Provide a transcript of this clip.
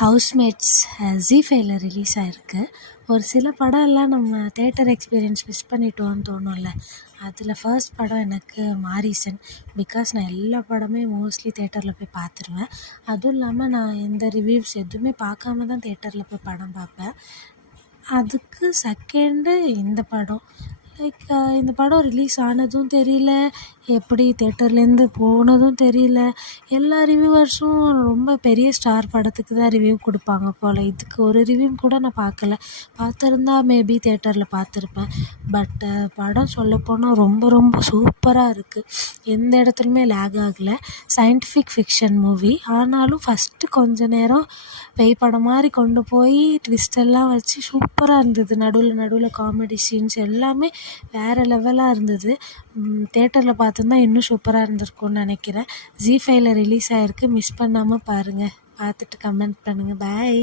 Housemates ஜீ5ல release ஆகிருக்கு. ஒரு சில படம் எல்லாம் நம்ம தேட்டர் எக்ஸ்பீரியன்ஸ் மிஸ் பண்ணிட்டோம்னு தோணும்ல. அதில் ஃபர்ஸ்ட் படம் எனக்கு மாரீசன். பிகாஸ் நான் எல்லா படமே மோஸ்ட்லி தேட்டரில் போய் பார்த்துருவேன். அதுவும் இல்லாமல் நான் எந்த ரிவ்யூஸ் எதுவுமே பார்க்காம தான் தேட்டரில் போய் படம் பார்ப்பேன். அதுக்கு செகண்டு இந்த படம். இந்த படம் ரிலீஸ் ஆனதும் தெரியல, எப்படி தேட்டர்லேருந்து போனதும் தெரியல. எல்லா ரிவ்யூவர்ஸும் ரொம்ப பெரிய ஸ்டார் படத்துக்கு தான் ரிவ்யூ கொடுப்பாங்க போல். இதுக்கு ஒரு ரிவ்யூ கூட நான் பார்க்கல. பார்த்துருந்தா மேபி தேட்டரில் பார்த்துருப்பேன். பட் படம் சொல்லப்போனால் ரொம்ப ரொம்ப சூப்பராக இருக்குது. எந்த இடத்துலையுமே லேக் ஆகலை. Scientific fiction movie. ஆனாலும் ஃபஸ்ட்டு கொஞ்ச நேரம் பேய் படம் மாதிரி கொண்டு போய் ட்விஸ்டெல்லாம் வச்சு சூப்பராக இருந்தது. நடுவில் காமெடி சீன்ஸ் எல்லாமே வேறு லெவலாக இருந்தது. தேட்டரில் பார்த்துருந்தா இன்னும் சூப்பராக இருந்திருக்கும்னு நினைக்கிறேன். ஜீ5ல ரிலீஸ் ஆகிருக்கு. மிஸ் பண்ணாமல் பாருங்கள். பார்த்துட்டு கமெண்ட் பண்ணுங்கள். பாய்.